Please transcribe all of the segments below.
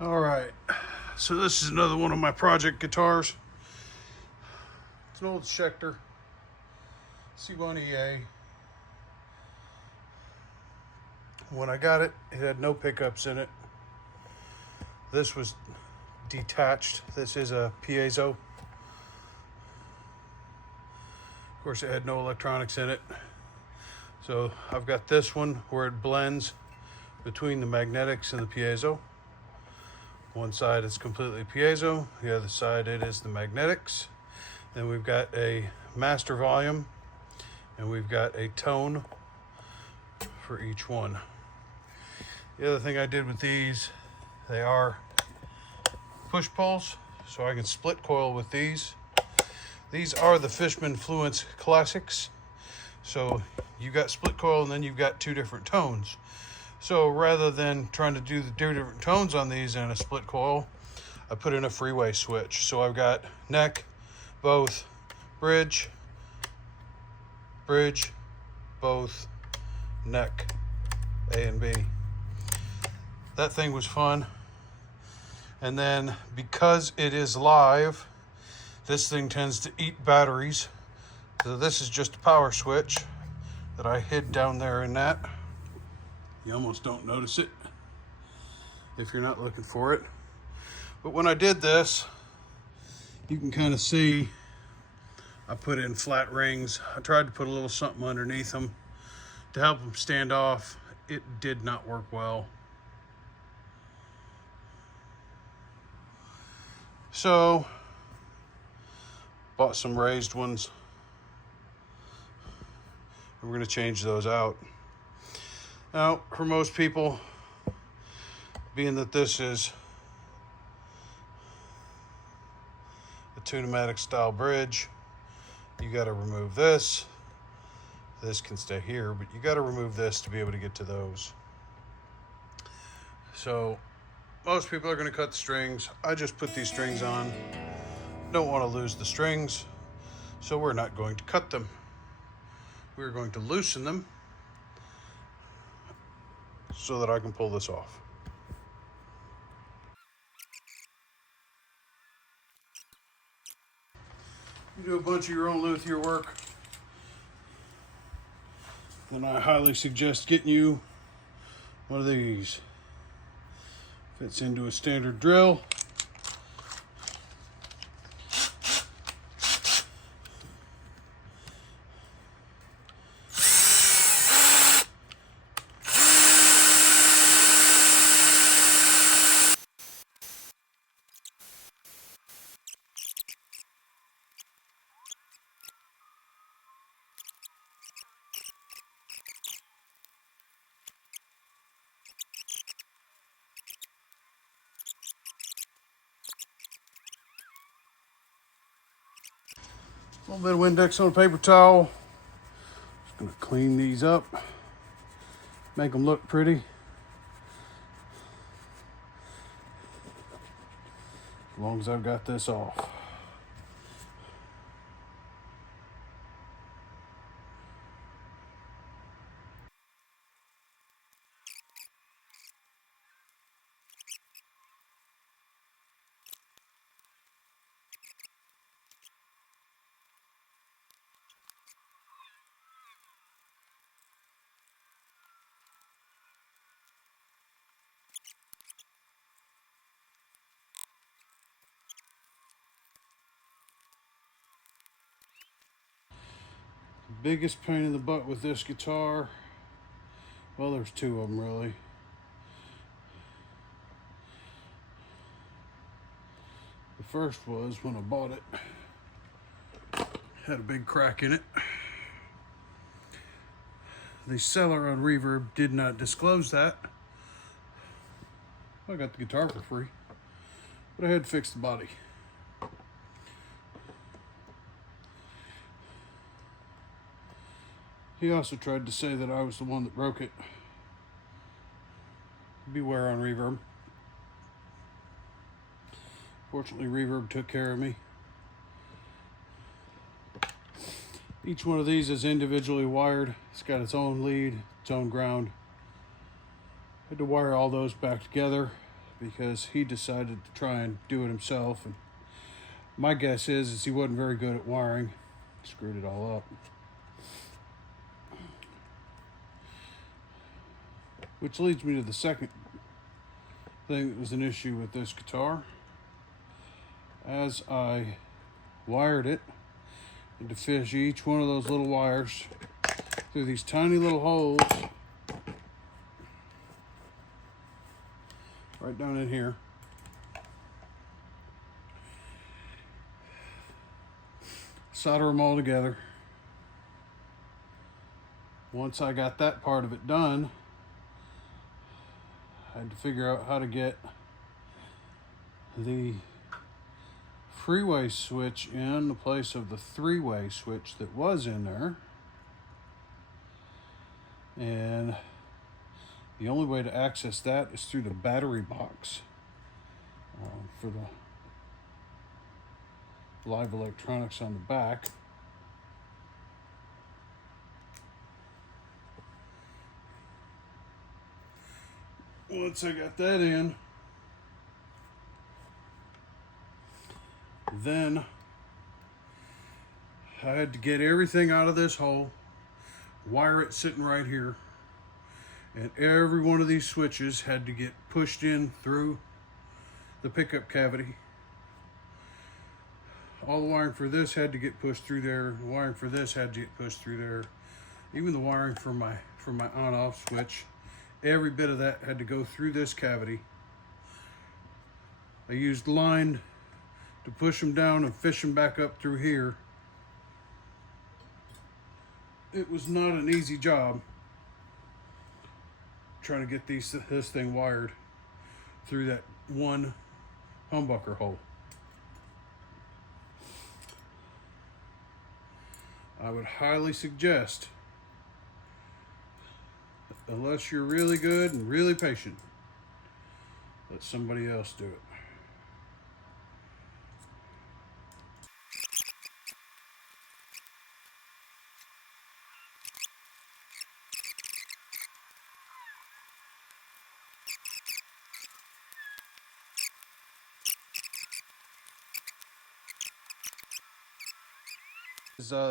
All right, so this is another one of my project guitars. It's an old Schecter C1-EA. When I got it, it had no pickups in it. This was detached. This is a piezo. Of course, it had no electronics in it. So I've got this one where it blends between the magnetics and the piezo. One side is completely piezo, the other side it is the magnetics. Then we've got a master volume and we've got a tone for each one. The other thing I did with these, they are push pulls, so I can split coil with these. These are the Fishman Fluence Classics. So you've got split coil and then you've got two different tones. So rather than trying to do the two different tones on these in a split coil, I put in a freeway switch. So I've got neck, both, bridge, bridge, both, neck, A and B. That thing was fun. And then because it is live, this thing tends to eat batteries. So this is just a power switch that I hid down there in that. You almost don't notice it if you're not looking for it. But when I did this, you can kind of see I put in flat rings. I tried to put a little something underneath them to help them stand off. It did not work well. So, bought some raised ones. We're going to change those out. Now, for most people, being that this is a Tune O Matic style bridge, you got to remove this. This can stay here, but you got to remove this to be able to get to those. So, most people are going to cut the strings. I just put these strings on. Don't want to lose the strings, so we're not going to cut them. We're going to loosen them so that I can pull this off. You do a bunch of your own luthier work, then I highly suggest getting you one of these. Fits into a standard drill. A little bit of Windex on a paper towel. Just gonna clean these up, make them look pretty. As long as I've got this off. Biggest pain in the butt with this guitar, well, there's two of them really. The first was when I bought it, had a big crack in it. The seller on Reverb did not disclose that. I got the guitar for free, but I had to fix the body. He also tried to say that I was the one that broke it. Beware on Reverb. Fortunately, Reverb took care of me. Each one of these is individually wired. It's got its own lead, its own ground. I had to wire all those back together because he decided to try and do it himself. And my guess is he wasn't very good at wiring. Screwed it all up. Which leads me to the second thing that was an issue with this guitar. As I wired it, and to fish each one of those little wires through these tiny little holes right down in here. Solder them all together. Once I got that part of it done, I had to figure out how to get the freeway switch in the place of the three-way switch that was in there. And the only way to access that is through the battery box for the live electronics on the back. Once I got that in, then I had to get everything out of this hole, wire it sitting right here, and every one of these switches had to get pushed in through the pickup cavity. All the wiring for this had to get pushed through there. The wiring for this had to get pushed through there. Even the wiring for my on-off switch, every bit of that had to go through this cavity. I used line to push them down and fish them back up through here. It was not an easy job trying to get this thing wired through that one humbucker hole. I would highly suggest, unless you're really good and really patient, let somebody else do it.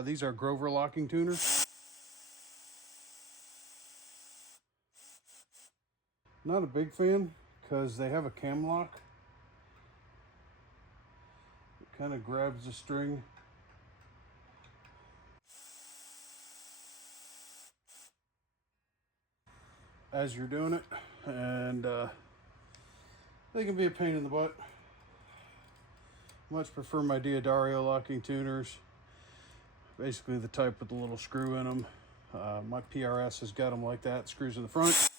These are Grover locking tuners. Not a big fan because they have a cam lock. It kind of grabs the string. As you're doing it, and they can be a pain in the butt. Much prefer my Diodario locking tuners. Basically the type with the little screw in them. My PRS has got them like that, screws in the front.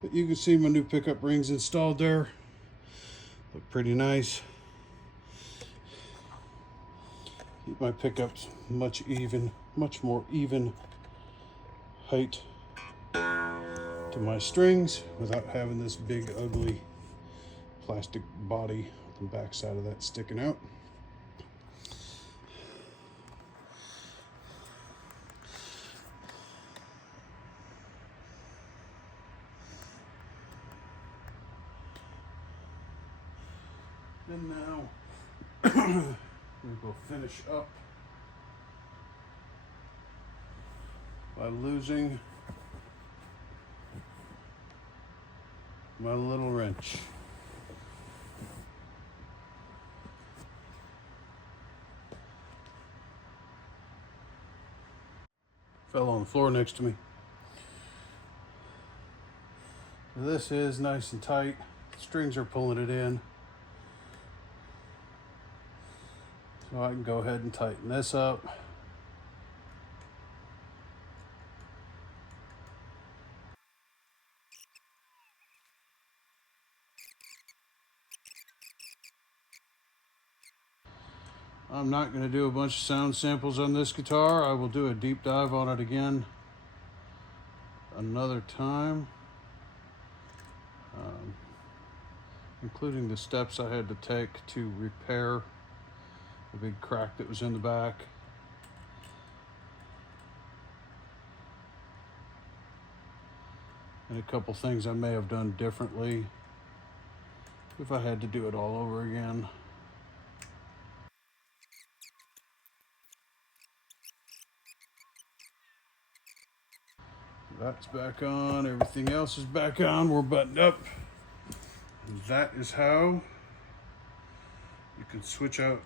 But you can see my new pickup rings installed there. Look pretty nice. Keep my pickups much more even height to my strings without having this big ugly plastic body on the back side of that sticking out. And now we will finish up by losing my little wrench. Fell on the floor next to me. This is nice and tight. The strings are pulling it in. So I can go ahead and tighten this up. I'm not going to do a bunch of sound samples on this guitar. I will do a deep dive on it again another time, including the steps I had to take to repair the big crack that was in the back. and a couple things I may have done differently if I had to do it all over again. That's back on, everything else is back on, we're buttoned up. And that is how you can switch out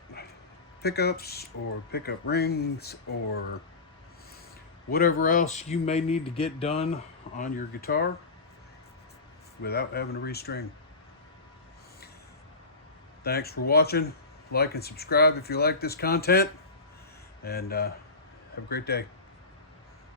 pickups or pickup rings or whatever else you may need to get done on your guitar without having to restring. Thanks for watching. Like and subscribe if you like this content, and have a great day.